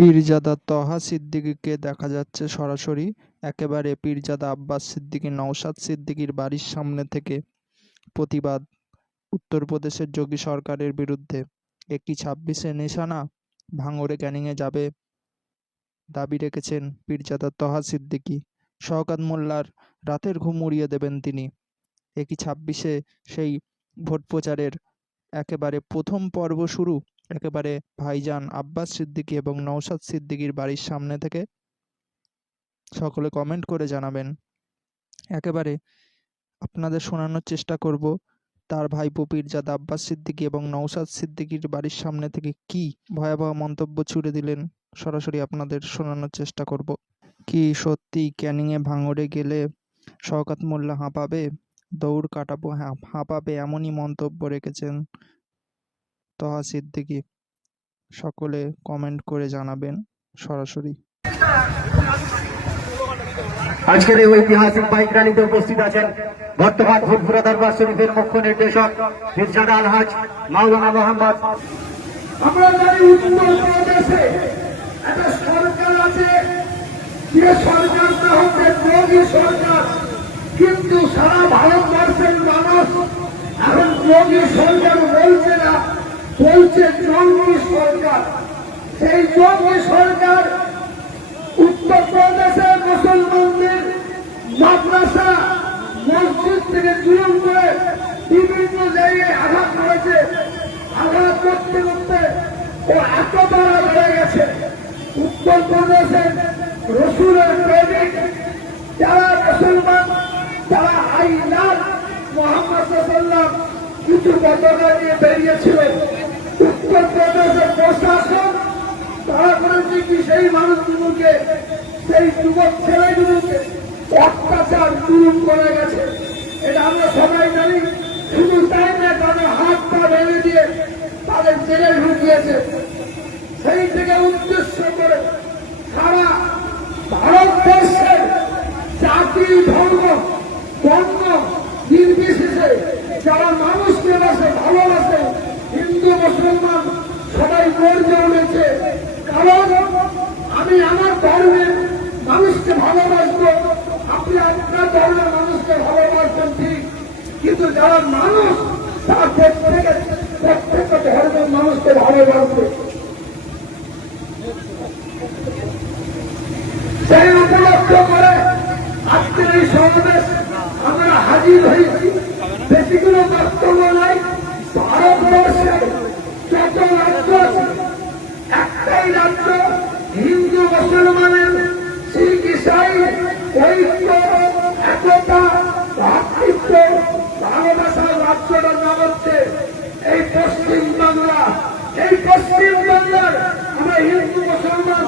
পীরজাদা তহা সিদ্দিকীকে দেখা যাচ্ছে সরাসরি একেবারে পীরজাদা আব্বাস সিদ্দিকী নওশাদ সিদ্দিকীর বাড়ির সামনে থেকে প্রতিবাদ উত্তরপ্রদেশের যোগী সরকারের বিরুদ্ধে। একটি ২৬-এ নিশানা ভাঙড়ে ক্যানিংয়ে যাবে দাবি রেখেছেন পীরজাদা তহা সিদ্দিকী। শওকত মোল্লার রাতের ঘুম উড়িয়ে দেবেন তিনি। একই ২৬-এ সেই ভোট প্রচারের একেবারে প্রথম পর্ব শুরু একেবারে ভাইজান আব্বাস সিদ্দিকী এবং নওশাদ সিদ্দিকীর বাড়ির সামনে থেকে। সকলে কমেন্ট করে জানাবেন। একেবারে আপনাদের শোনানোর চেষ্টা করব তার ভাইপো পীরজাদা আব্বাস সিদ্দিকী এবং নওশাদ সিদ্দিকীর বাড়ির সামনে থেকে কি ভয়াবহ মন্তব্য ছুড়ে দিলেন, সরাসরি আপনাদের শোনানোর চেষ্টা করব। কি সত্যি ক্যানিংয়ে ভাঙড়ে গেলে শওকত মোল্লা হাঁপাবে, দৌড় কাটাবো হাঁপাবে, এমনই মন্তব্য রেখেছেন তহা সিদ্দিকী। সকলে কমেন্ট করে জানাবেন সরাসরি। আজকের এই ঐতিহাসিক বাইক র্যালিতে উপস্থিত আছেন বর্তমান ফুরফুরা দরবার শরীফের মুখ্য নির্দেশক পীরজাদা আলহাজ মাওলানা মোহাম্মদ। আমরা জানি উত্তরপ্রদেশে একটা সরকার আছে, যে সরকারটা হচ্ছে যোগী সরকার, কিন্তু সারা ভারতবর্ষের মানুষ এখন যোগী সরকার বলছে না, বলছে জঙ্গি সরকার। সেই জঙ্গি সরকার উত্তরপ্রদেশের মুসলমানদের মাদ্রাসা মসজিদ থেকে জুলুম করে বিভিন্ন জায়গায় আঘাত করেছে। আঘাত করতে করতে ও এত বড় বেড়ে গেছে। উত্তরপ্রদেশের রসুলের প্রেমিক যারা মুসলমান, তারা আইলাল মোহাম্মদ সাল্লাল্লাহু কিছু পতাকা নিয়ে বেরিয়েছিল। উত্তরপ্রদেশের প্রশাসন তারা করেছে কি সেই মানুষগুলোকে, সেই যুবক ছেলেগুলোকে অত্যাচার জুলুম করে গেছে। এটা আমরা সবাই জানি। শুধু তাই না, তাদের হাত পা ভেঙে দিয়ে তাদের জেলে ঢুকিয়েছে। সেই থেকে উদ্দেশ্য করে সারা ভারতবর্ষের জাতি ধর্ম বর্ণ নির্বিশেষে যারা মানুষকে ভালোবাসে, হিন্দু মুসলমান সবাই গর্জে উঠেছে। কারণ আমি আমার ধর্মের মানুষকে ভালোবাসবো, আপনি আপনার ধর্মের মানুষকে ভালোবাসবেন ঠিক, কিন্তু যারা মানুষ তারা প্রত্যেকটা ধর্মের মানুষকে ভালোবাসবে। সেই উপলক্ষ করে আজকের এই সমাবেশ আমরা হাজির হয়েছি। বেশি কোনো বক্তব্য নাই। ভারতবর্ষের যত রাজ্য আছে, একটাই রাজ্য হিন্দু মুসলমানের শিখ ইসাই ঐক্য একতা ভ্রাতৃত্ব ভালোবাসার রাজ্যটার নাম হচ্ছে এই পশ্চিম বাংলা। এই পশ্চিম বাংলার আমরা হিন্দু মুসলমান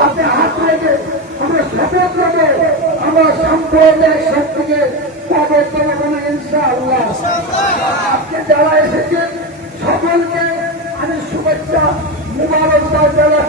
হাতে হাত রেখে আমরা শপথ নেব, আমরা সাম্প্রদায়িক শক্তিকে প্রবর্তন করবো ইনশাআল্লাহ। আজকে যারা এসেছেন সকলকে আমি শুভেচ্ছা মুবারকবাদ জানাই।